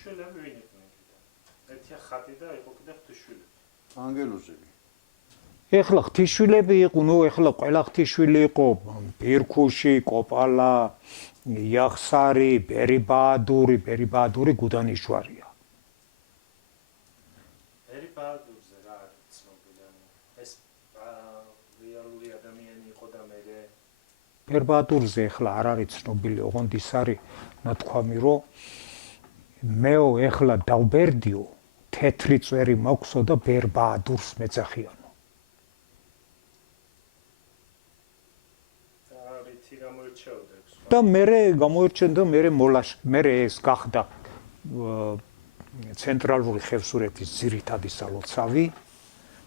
ღვთისმშობლები ვინ იყვნენ კიდე? ერთია ხატი და იყო კიდე ღვთისმშობლები. ანგელოზები. ეხლა ღვთისმშობლები იყო, ეხლა ყველა ღვთისმშობელი იყო ბირქუში, კოპალა, იახსარი, ბერი-ბაადური გუდანის ჯვარია. ბერი-ბაადურზე რა არის ცნობილი? ეს რეალური ადამიანი იყო და მე ბერი-ბაადურზე ეხლა არ არის ცნობილი, ოღონდ ის არის ნათქვამი, რომ მეო ეხლა დავბერდიო, თეთრი წვერი მაქვსო და ბერი-ბაადურს მეძახიანო. და მე გამოირჩენდა მე ეს გახდა ცენტრალური ხევსურეთის ძირითადი სალოცავი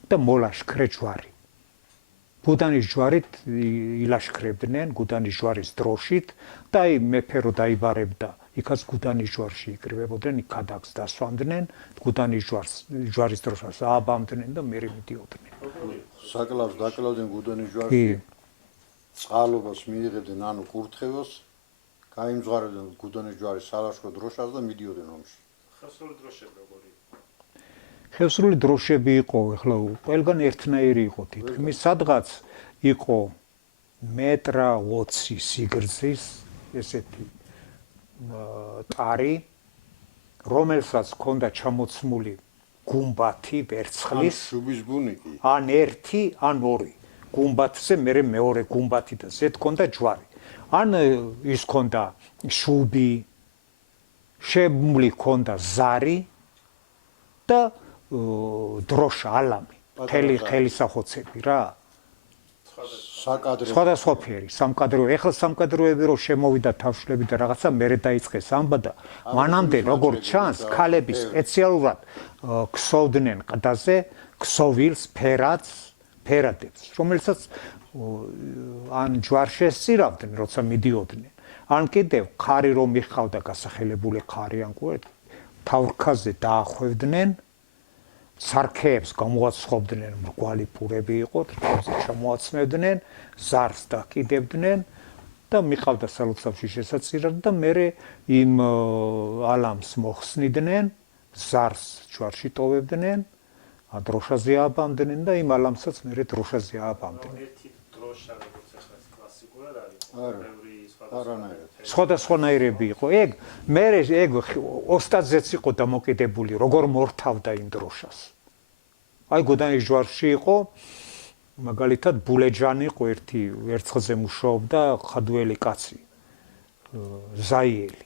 და მოლაშქრე ჯვარი. გუდანის ჯვარით ილაშქრებდნენ, გუდანის ჯვარის დროშით და აი მეფე რო დაიბარებდა, იქაც გუდანის ჯვარში იკრიბებოდნენ, იქ ქადაგს დასვამდნენ, გუდანის ჯვარის დროშას ააბამდნენ და მე მიდიოდნენ. საკლავს დაკლავდნენ გუდანის ჯვარში. წყალობას მიიღებდნენ, ანუ კურთხევას, გაიმძღვარებდნენ გუდანის ჯვარის სალაშქრო დროშას და მიდიოდნენ ომში. ხევსურული დროშები როგორი იყო? ხევსურული დროშები იყო, ეხლა ყველგან ერთნაირი იყო თითქმის, სადღაც იყო 1.20 სიგრძის ესეთი ტარი, რომელსაც ჰქონდა ჩამოცმული გუმბათი ვერცხლის, შუბის ბუნიკი. ან ერთი, ან ორი. გუმბათზე მეორე გუმბათი და ზედ ჰქონდა ჯვარი. ან ის ჰქონდა შუბი, შემული ჰქონდა ზარი და დროშა, ალამი, მთელი ხელისახოცები რა. საკადრე. სხვადასხვაფერი, სამკადრეო. ეხლა სამკადრეოები რო შემოვიდა თავშლები და რაღაცა მერე დაიწყეს ამბა და მანამდე როგორც ჩანს, ქალები სპეციალურად ქსოვდნენ ყდაზე ქსოვილს, ფერადებს, რომელსაც ან ჯვარში ესწირავდნენ, როცა მიდიოდნენ. ან კიდევ ხარი რომ მიხავდა გასახელებული ხარი ან კვეთ, თავრქაზე დაახვევდნენ, სარქეებს გამოაცხობდნენ, მრგვალი პურები იყო, თვალზე ჩამოაცმევდნენ, ზარს დაკიდებდნენ და მიყავდა სალოცავში შესაწირად და მერე იმ ალამს მოხსნიდნენ, ზარს ჯვარში ტოვებდნენ, დროშაზე ააბამდნენ და იმ ალამსაც მერე დროშაზე ააბამდნენ. ერთი დროშა როგორც ახლა კლასიკურად არის. სხვადასხვანაირები იყო. ეგ ოსტატზეც იყო დამოკიდებული, როგორ მორთავდა იმ დროშას. აი გუდანის ჯვარში იყო, მაგალითად ბულეჯანი იყო ერთი ვერცხლზე მუშაობდა ხადუელი კაცი, ზაიელი.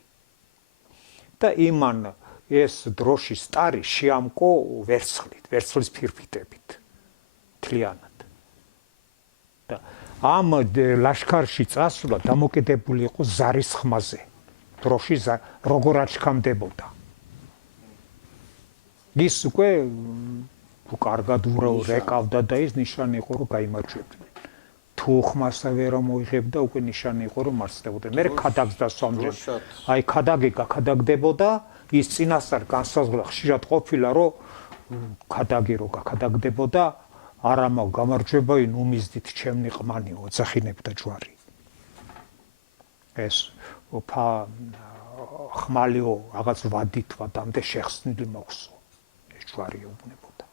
და იმან ეს დროშის ტარი შეამკო ვერცხლის ფირფიტებით. თლიანად. და ამ ლაშქარში წასვლა დამოკიდებული იყო ზარის ხმაზე. დროში როგორ აჩქამდებოდა. ის უკვე კარგად რეკავდა და ის ნიშანი იყო, რომ გაიმარჯვებდნენ. თუ ხმასა ვერ მოიღებდა, უკვე ნიშანი იყო, რომ მარცხდებოდნენ. მე ქადაგს დასვამდნენ. აი ქადაგი გაქადაგდებოდა, ის წინასწარ განსაზღვრა ხშირად ყოფილა, რომ ქადაგი რო გაქადაგდებოდა, არამა გამარჯვება ნუმიზდით ჩემნი ყმანიო, ოძახინებდა ჯვარი. ეს ხმალიო რაღაც ვადით ვადამდე შეხსნილი მოხსო. ეს ჯვარი ეუბნებოდა.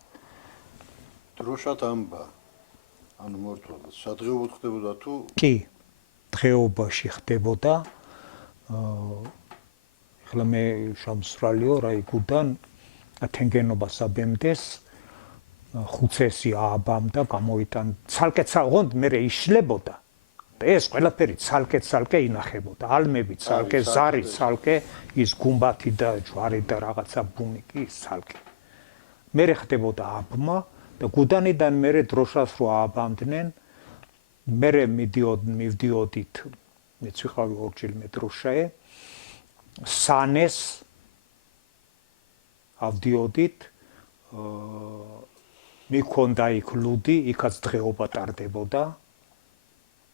დროშათ ამბა, ანუ მორთვალა, სადღეობოდ ხდებოდა თუ? კი, დღეობაში ხდებოდა. ეხლა მე შამსვრალიო რაიგუდან ათენგენობას აბემდეს ხუცესი ააბამდა, გამოვიტან ცალკე-ცალკე, მე იშლებოდა. და ეს ყველაფერი ცალკე-ცალკე ინახებოდა. ალმები ცალკე, ზარი ცალკე, ის გუმბათი და ჯვარი და რაღაცა ბუნიკი ცალკე. მე ხდებოდა აბმა და გუდანიდან მე დროშას რო ააბამდნენ, მე მივდიოდით, მეც ვიყავი ორჯერ მე დროშაე, სანეს ავდიოდით, მიქონდა იქ ლუდი, იქაც დღეობა ტარდებოდა,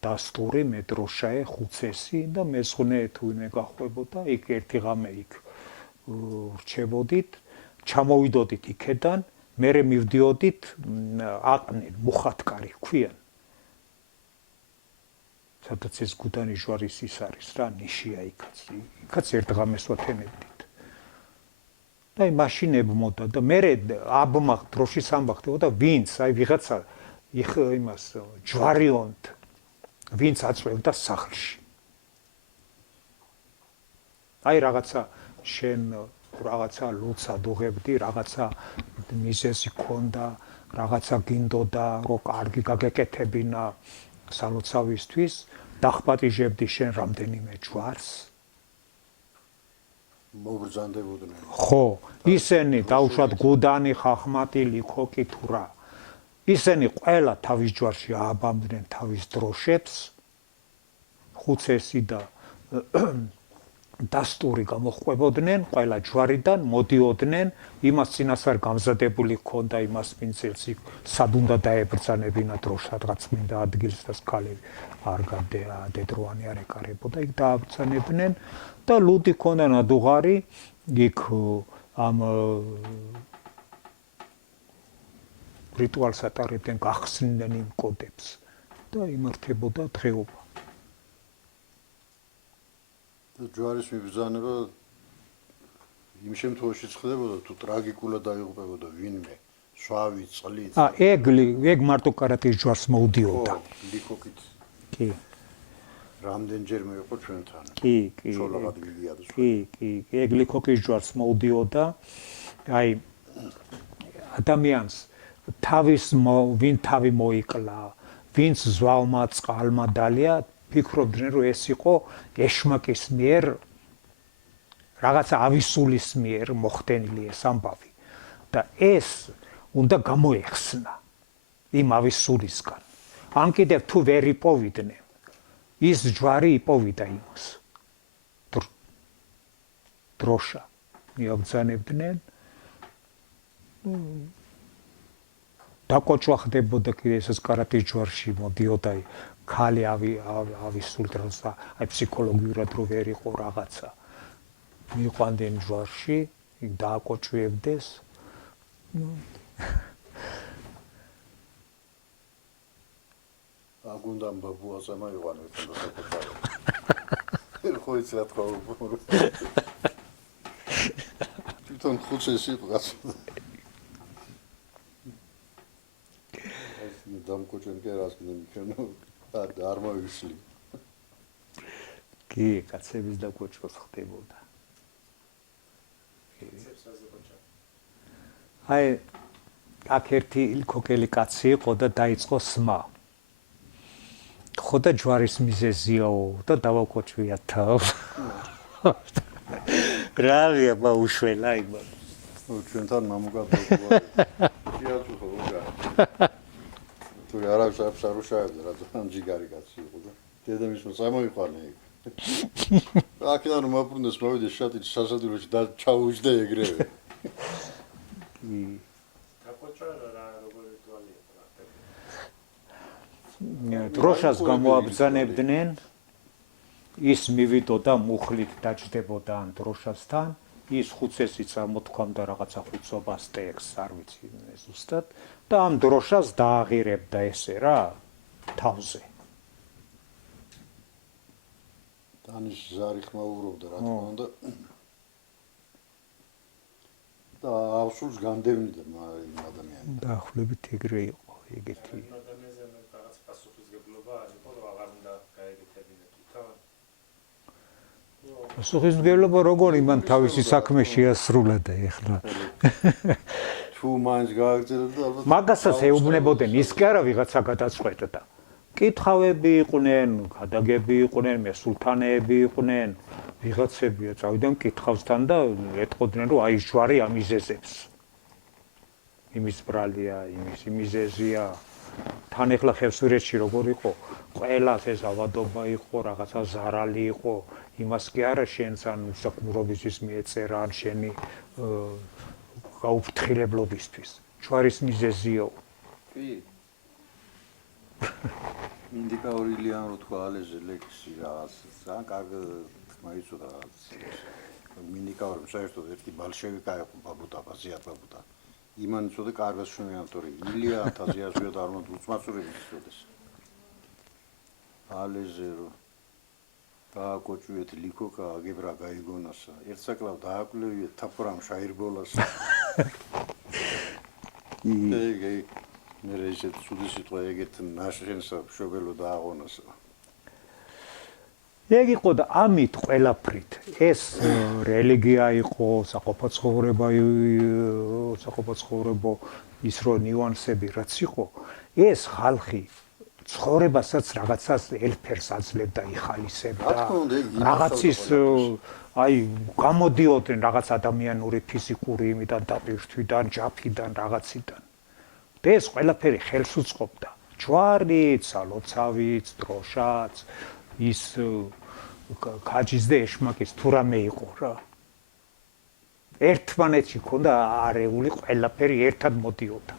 დასტური, მე დროშაე, ხუცესი და მესხუნე თუ იმე გახვებოდა, იქ ერთი ღამე იქ რჩებოდით, ჩამოვიდოდით იქედან, მერე მივდიოდით აყნენ, მუხათკარი ქვიან. სადაც ეს გუდანის ჯვარის ის არის რა, ნიშია იქაც. იქაც ერთ ღამეს ვათენებდით. და აი მაშინ ებმოდა და მე აბმა დროშის ამბა ხდებოდა ვინც აი ვიღაცა იმას ჯვარიონთ ვინც აწვევდა სახლში აი რაღაცა შენ რაღაცა ლუცად უღებდი რაღაცა მიზეზი ქონდა რაღაცა გინდოდა რომ კარგი გაგეკეთებინა სალოცავისთვის დახპატიჟებდი შენ რამდენიმე ჯვარს მობრძანდებოდნენ ხო ისინი დაუშვათ გუდანი ხახმატი ლიქოკი თურა ისინი ყველა თავის ჯვარში ააბამდნენ თავის დროშებს ხუცესი და დასტური გამოყვებოდნენ ყველა ჯვარიდან მოდიოდნენ იმას წინასწარ გამზადებული ჰქონდა იმას პინცელს სად უნდა დაებრძანებინა დროშა რაღაც მინდა ადგილს და სკალები არ გადადედროვანი არ ეკარებოდა იქ დააბრძანებდნენ და ლუდი ჰქონდა ნადუღარი იქ ამ რიტუალს ატარებდნენ გახსნდნენ იმ კოდებს და იმართებოდა დღეობა ჯვარის მიბრძანება იმ შემთხვევაში ხდებოდა თუ ტრაგიკულად დაიღუპებოდა ვინმე სვავი წყლით ეგ მარტო კარატის ჯვარს მოუდიოდა ლიქოკით კი რამდენჯერმე იყო ჩვენთან კი შოლაღად გიგიადა კი ეგ ლიქოკის ჯვარს მოუდიოდა აი ადამიანს ვინ თავი მოიკლა ვინც ზვალმა წყალმა დალია ფიქრობდნენ რომ ეს იყო ეშმაკის მიერ რაღაცა ავისულის მიერ მოხდენილი ეს ამბავი და ეს უნდა გამოეხსნა იმ ავისულისგან ან კიდევ თუ ვერ იპოვიდნენ ის ჯვარი იპოვიდა იმას დროშა მიაბრძანებდნენ დაკოჭვა ხდებოდა კიდე ეს კარატის ჯვარში მოდიოდა ქალი ავისულ დროს და აი ფსიქოლოგიურად რო ვერ იყო რაღაცა მიყვანდნენ ჯვარში იქ დააკოჭვებდეს აგუნდამ ბაბუასა მაიყვანეთ ხო ის რა თქმა უნდა თვითონ ხუცეს იყო კაცო ეს დამკოჭენ კი რას მიქნო არ მოვისლი კი კაცების დაკოჭვას ხდებოდა აი აქ ერთი ლიქოკელი კაცი იყო და დაიწყო სმა ხო და ჯვარის მიზეზიაო და დავაკოჭვია თავს რავია ბაუშველა იბა ჩვენთან მამუკადოა შეაწუ ხო რა თუ არავის არ უშავებდა რა თან ჯიგარი კაცი იყო და დედამისმა წამოიყვანა იქ აქედან მომაბრუნდეს მოვიდა შატის სასადულოში და ჩაუჯდა ეგრევე დროშას გამოაბრძანებდნენ ის მივიდოდა მუხლით დაჯდებოდა ან დროშასთან ის ხუცესიც ამოთქვამდა რაღაცა ხუცობას ტექსტს არ ვიცი ზუსტად და ამ დროშას დააღირებდა ესე რა თავზე დანის ზარი ხმაურობდა რა თქმა უნდა და ავსულს განდევნიდა იმ ადამიანს დაახლოებით ეგრე იყო ეგეთი პასუხისმგებლობა როგორ იმან თავისი საქმე შეასრულა და ეხლა თუ მაინც გააგრძელებდა ალბათ მაგასაც ეუბნებოდნენ ის კი არა ვიღაცა გადაწყვეტდა კითხავები იყვნენ გადაგები იყვნენ მესულთანეები იყვნენ ვიღაცებია წავიდნენ კითხავსთან და ეტყოდნენ რომ აი ჯვარი ამიზეზებს იმის ბრალია იმის იმიზეზია თან ეხლა ხევსურეთში როგორ იყო ყველას ეს ავადობა იყო რაღაცა ზარალი იყო იმას კი არა შენს ან საკმურობისთვის მიეწერა ან შენი გაუფრთხილებლობისთვის ჯვარის მიზეზიო კი მინდიკაურილიან რო თქვა ალეზე ლექსი რაღაც ძალიან კარგი მაიცოდა რაღაც მინდიკაური საერთოდ ერთი ბალშევიკა იყო ბაბუტა ბაზია ბაბუტა იმან იცოდა კარგას შუმი ავტორი ილია თაზიასვია და არნოლდ უცმაცურების იცოდეს ალეზე რო დააკოჭუეთ ლიქოკა აგებრა გაიგონასა ერთსაკლავ დააკლევიეთ თაფრამ შაირბოლას ეი მე ისეთ ცუდი სიტყვა ეგეთ ნაშენსა მშობელო დააღონასა ეგ იყო და ამით ყველაფრით ეს რელიგია იყო საყოფო ცხოვრება ის რო ნიუანსები რაც იყო ეს ხალხი ცხოვრებასაც რაღაცას ელფერს აძლევდა იხალისებდა რაღაცის აი გამოდიოდნენ რაღაც ადამიანური ფიზიკური იმიდან დაპირთვიდან ჯაფიდან რაღაციდან და ეს ყველაფერი ხელს უწყობდა ჯვარიც ლოცავიც დროშაც ის გაჯის და ეშმაკის თუ რამე იყო რა ერთმანეთში ქონდა არეული ყველაფერი ერთად მოდიოდა